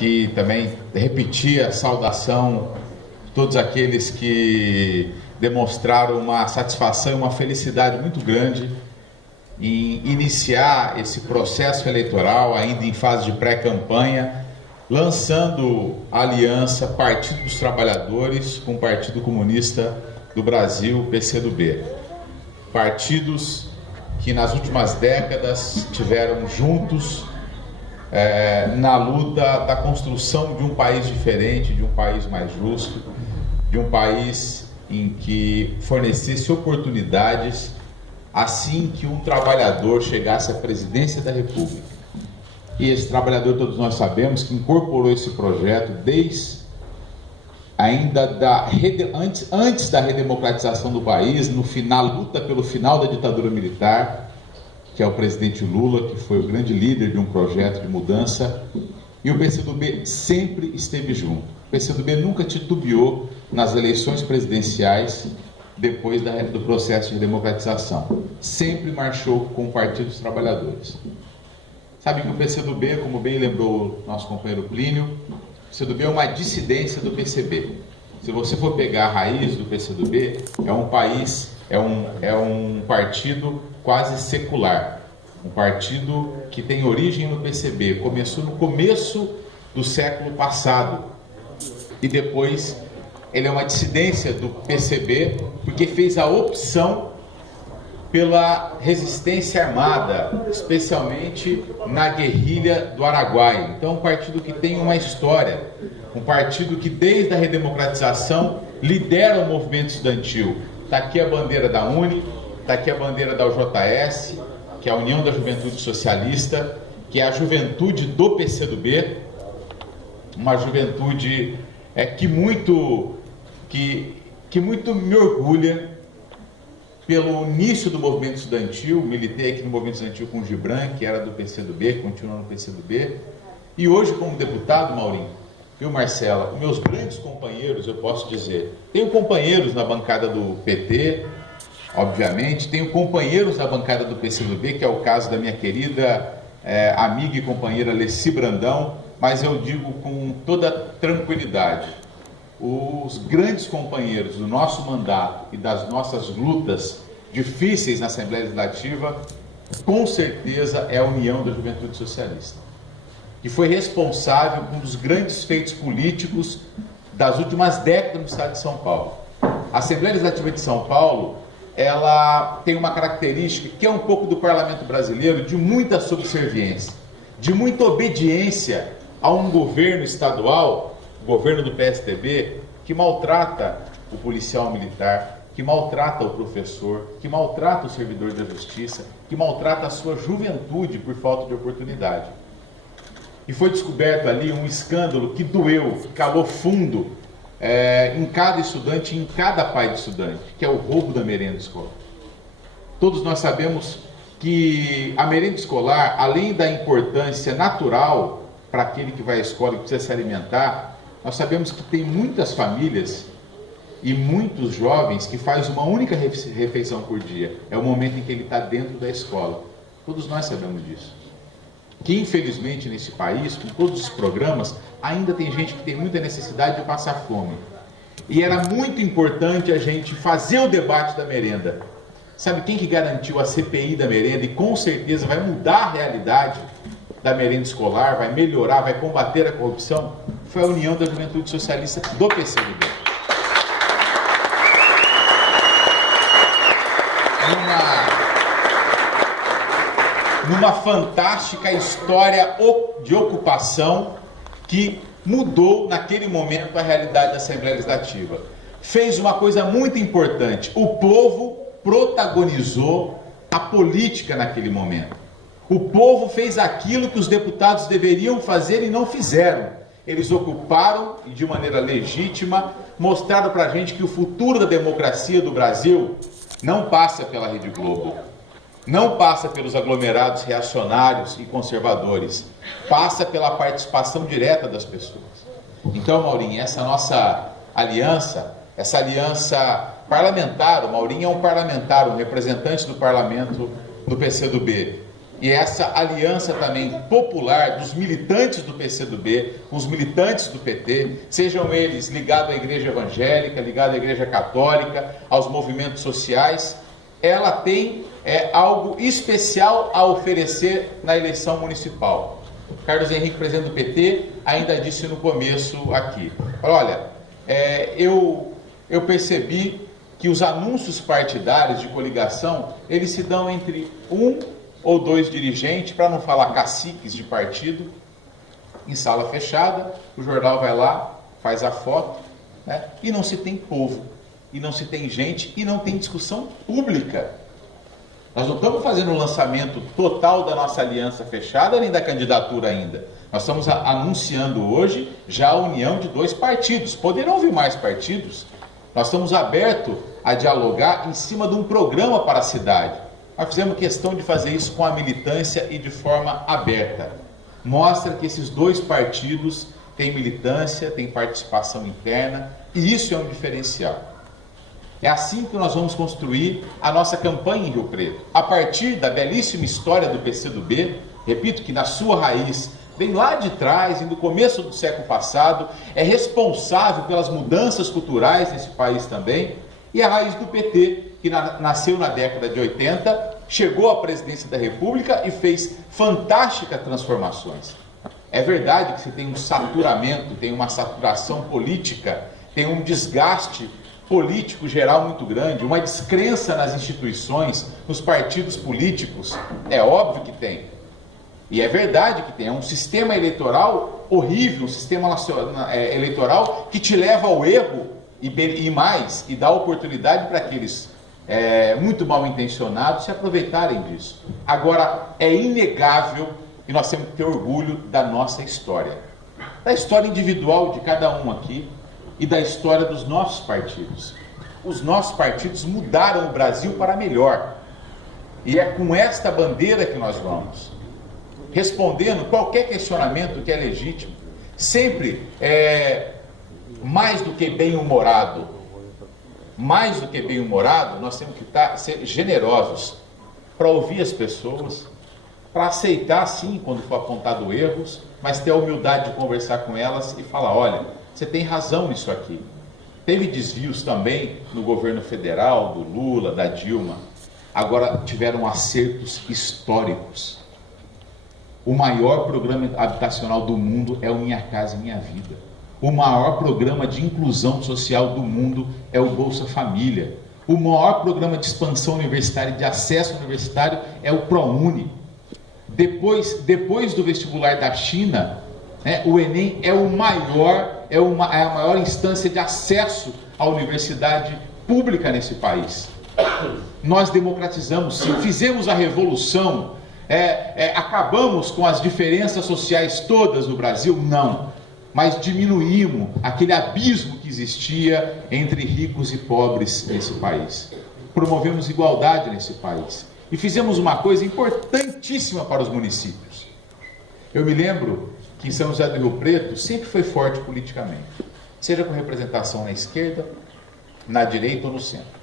aqui também repetir a saudação de todos aqueles que demonstraram uma satisfação e uma felicidade muito grande em iniciar esse processo eleitoral, ainda em fase de pré-campanha, lançando a aliança Partido dos Trabalhadores com o Partido Comunista do Brasil, PCdoB. Partidos que nas últimas décadas tiveram juntos na luta da construção de um país diferente, de um país mais justo, de um país em que fornecesse oportunidades assim que um trabalhador chegasse à presidência da República. E esse trabalhador, todos nós sabemos, que incorporou esse projeto desde antes da redemocratização do país, na luta pelo final da ditadura militar, que é o presidente Lula, que foi o grande líder de um projeto de mudança, e o PCdoB sempre esteve junto. O PCdoB nunca titubeou nas eleições presidenciais depois do processo de democratização. Sempre marchou com o Partido dos Trabalhadores. Sabe que o PCdoB, como bem lembrou nosso companheiro Plínio, o PCdoB é uma dissidência do PCB. Se você for pegar a raiz do PCdoB, é um partido quase secular, um partido que tem origem no PCB, começou no começo do século passado e depois ele é uma dissidência do PCB porque fez a opção pela resistência armada, especialmente na guerrilha do Araguaia. Então, um partido que tem uma história, um partido que desde a redemocratização lidera o movimento estudantil. Está aqui a bandeira da UNE, está aqui a bandeira da UJS, que é a União da Juventude Socialista, que é a juventude do PCdoB, uma juventude que muito me orgulha pelo início do movimento estudantil. Militei aqui no movimento estudantil com o Gibran, que era do PCdoB, que continua no PCdoB, e hoje como deputado, Maurinho, viu, Marcela, meus grandes companheiros, eu posso dizer, tenho companheiros na bancada do PT, obviamente, tenho companheiros na bancada do PCdoB, que é o caso da minha querida amiga e companheira Leci Brandão, mas eu digo com toda tranquilidade, os grandes companheiros do nosso mandato e das nossas lutas difíceis na Assembleia Legislativa, com certeza é a União da Juventude Socialista, que foi responsável por um dos grandes feitos políticos das últimas décadas no estado de São Paulo. A Assembleia Legislativa de São Paulo, ela tem uma característica que é um pouco do parlamento brasileiro, de muita subserviência, de muita obediência a um governo estadual, o governo do PSDB, que maltrata o policial militar, que maltrata o professor, que maltrata o servidor da justiça, que maltrata a sua juventude por falta de oportunidade. E foi descoberto ali um escândalo que doeu, que calou fundo em cada estudante, em cada pai de estudante, que é o roubo da merenda escolar. Todos nós sabemos que a merenda escolar, além da importância natural para aquele que vai à escola e precisa se alimentar, nós sabemos que tem muitas famílias e muitos jovens que fazem uma única refeição por dia. É o momento em que ele está dentro da escola. Todos nós sabemos disso. Que infelizmente nesse país, com todos os programas, ainda tem gente que tem muita necessidade de passar fome. E era muito importante a gente fazer o debate da merenda. Sabe quem que garantiu a CPI da merenda e com certeza vai mudar a realidade da merenda escolar, vai melhorar, vai combater a corrupção? Foi a União da Juventude Socialista do PCdoB. Numa fantástica história de ocupação que mudou naquele momento a realidade da Assembleia Legislativa. Fez uma coisa muito importante: o povo protagonizou a política naquele momento. O povo fez aquilo que os deputados deveriam fazer e não fizeram. Eles ocuparam e de maneira legítima mostraram para a gente que o futuro da democracia do Brasil não passa pela Rede Globo, não passa pelos aglomerados reacionários e conservadores, passa pela participação direta das pessoas. Então, Maurinho, essa nossa aliança, essa aliança parlamentar, o Maurinho é um parlamentar, um representante do parlamento do PCdoB, e essa aliança também popular dos militantes do PCdoB, com os militantes do PT, sejam eles ligados à igreja evangélica, ligados à igreja católica, aos movimentos sociais, ela tem algo especial a oferecer na eleição municipal. Carlos Henrique, presidente do PT, ainda disse no começo aqui, olha, eu percebi que os anúncios partidários de coligação, eles se dão entre um ou dois dirigentes, para não falar caciques de partido, em sala fechada, o jornal vai lá, faz a foto, né? E não se tem povo, e não se tem gente, e não tem discussão pública. Nós não estamos fazendo o lançamento total da nossa aliança fechada, nem da candidatura ainda. Nós estamos anunciando hoje já a união de 2 partidos. Poderão vir mais partidos. Nós estamos abertos a dialogar em cima de um programa para a cidade. Nós fizemos questão de fazer isso com a militância e de forma aberta. Mostra que esses 2 partidos têm militância, têm participação interna, e isso é um diferencial. É assim que nós vamos construir a nossa campanha em Rio Preto. A partir da belíssima história do PCdoB, repito que na sua raiz, vem lá de trás, no começo do século passado, é responsável pelas mudanças culturais nesse país também, e a raiz do PT, que nasceu na década de 80, chegou à presidência da República e fez fantásticas transformações. É verdade que você tem um saturamento, tem uma saturação política, tem um desgaste político geral muito grande, uma descrença nas instituições, nos partidos políticos, é óbvio que tem. E é verdade que tem, é um sistema eleitoral horrível, um sistema eleitoral que te leva ao erro e dá oportunidade para aqueles muito mal intencionados se aproveitarem disso. Agora, é inegável que nós temos que ter orgulho da nossa história, da história individual de cada um aqui e da história dos nossos partidos. Os nossos partidos mudaram o Brasil para melhor, e é com esta bandeira que nós vamos, respondendo qualquer questionamento que é legítimo, sempre mais do que bem-humorado, nós temos que ser generosos para ouvir as pessoas, para aceitar sim quando for apontado erros, mas ter a humildade de conversar com elas e falar, olha, você tem razão nisso aqui. Teve desvios também no governo federal, do Lula, da Dilma, agora tiveram acertos históricos. O maior programa habitacional do mundo é o Minha Casa Minha Vida. O maior programa de inclusão social do mundo é o Bolsa Família. O maior programa de expansão universitária, de acesso universitário, é o ProUni. Depois do vestibular da China, o Enem é a maior instância de acesso à universidade pública nesse país. Nós democratizamos, sim, fizemos a revolução, acabamos com as diferenças sociais todas no Brasil? Não. Mas diminuímos aquele abismo que existia entre ricos e pobres nesse país. Promovemos igualdade nesse país. E fizemos uma coisa importantíssima para os municípios. Eu me lembro que em São José do Rio Preto sempre foi forte politicamente, seja com representação na esquerda, na direita ou no centro.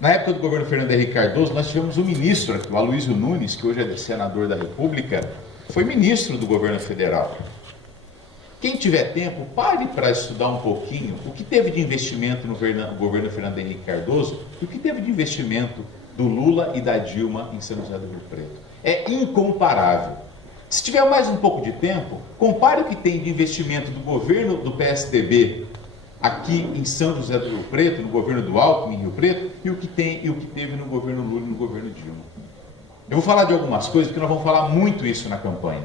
Na época do governo Fernando Henrique Cardoso, nós tivemos um ministro, o Aloysio Nunes, que hoje é senador da República, foi ministro do governo federal. Quem tiver tempo, pare para estudar um pouquinho o que teve de investimento no governo Fernando Henrique Cardoso e o que teve de investimento do Lula e da Dilma em São José do Rio Preto. É incomparável. Se tiver mais um pouco de tempo, compare o que tem de investimento do governo do PSDB aqui em São José do Rio Preto, no governo do Alckmin em Rio Preto, e o que teve no governo Lula e no governo Dilma. Eu vou falar de algumas coisas, porque nós vamos falar muito isso na campanha.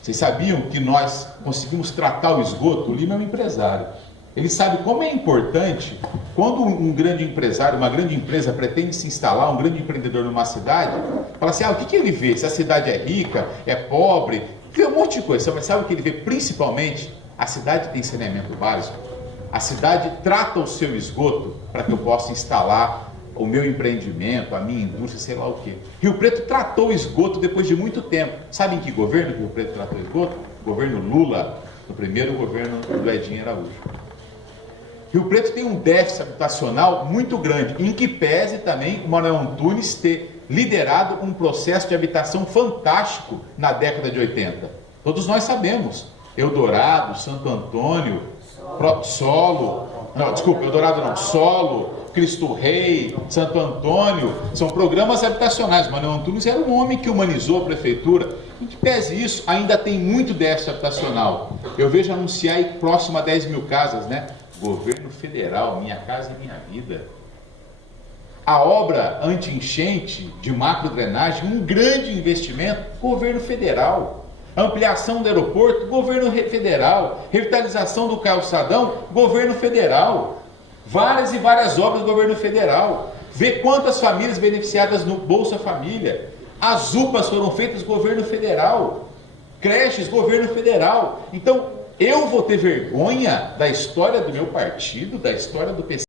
Vocês sabiam que nós conseguimos tratar o esgoto? O Lima é um empresário. Ele sabe como é importante, quando um grande empresário, uma grande empresa pretende se instalar, um grande empreendedor numa cidade, fala assim, o que ele vê? Se a cidade é rica, é pobre, vê um monte de coisa. Mas sabe o que ele vê? Principalmente, a cidade tem saneamento básico. A cidade trata o seu esgoto para que eu possa instalar o meu empreendimento, a minha indústria, sei lá o quê. Rio Preto tratou o esgoto depois de muito tempo. Sabe em que governo que Rio Preto tratou o esgoto? Governo Lula, no primeiro governo do Edinho Araújo. Rio Preto tem um déficit habitacional muito grande, em que pese também o Manuel Antunes ter liderado um processo de habitação fantástico na década de 80. Todos nós sabemos. Eldorado, Santo Antônio, Solo, Solo, Cristo Rei, Santo Antônio, são programas habitacionais. Manuel Antunes era um homem que humanizou a prefeitura. Em que pese isso, ainda tem muito déficit habitacional. Eu vejo anunciar aí próximo a 10 mil casas, né? Governo federal, Minha Casa e Minha Vida. A obra anti-enchente de macro-drenagem, um grande investimento, governo federal. Ampliação do aeroporto, governo federal. Revitalização do calçadão, governo federal. Várias e várias obras do governo federal. Vê quantas famílias beneficiadas no Bolsa Família. As UPAs foram feitas, governo federal. Creches, governo federal. Então, eu vou ter vergonha da história do meu partido, da história do PC.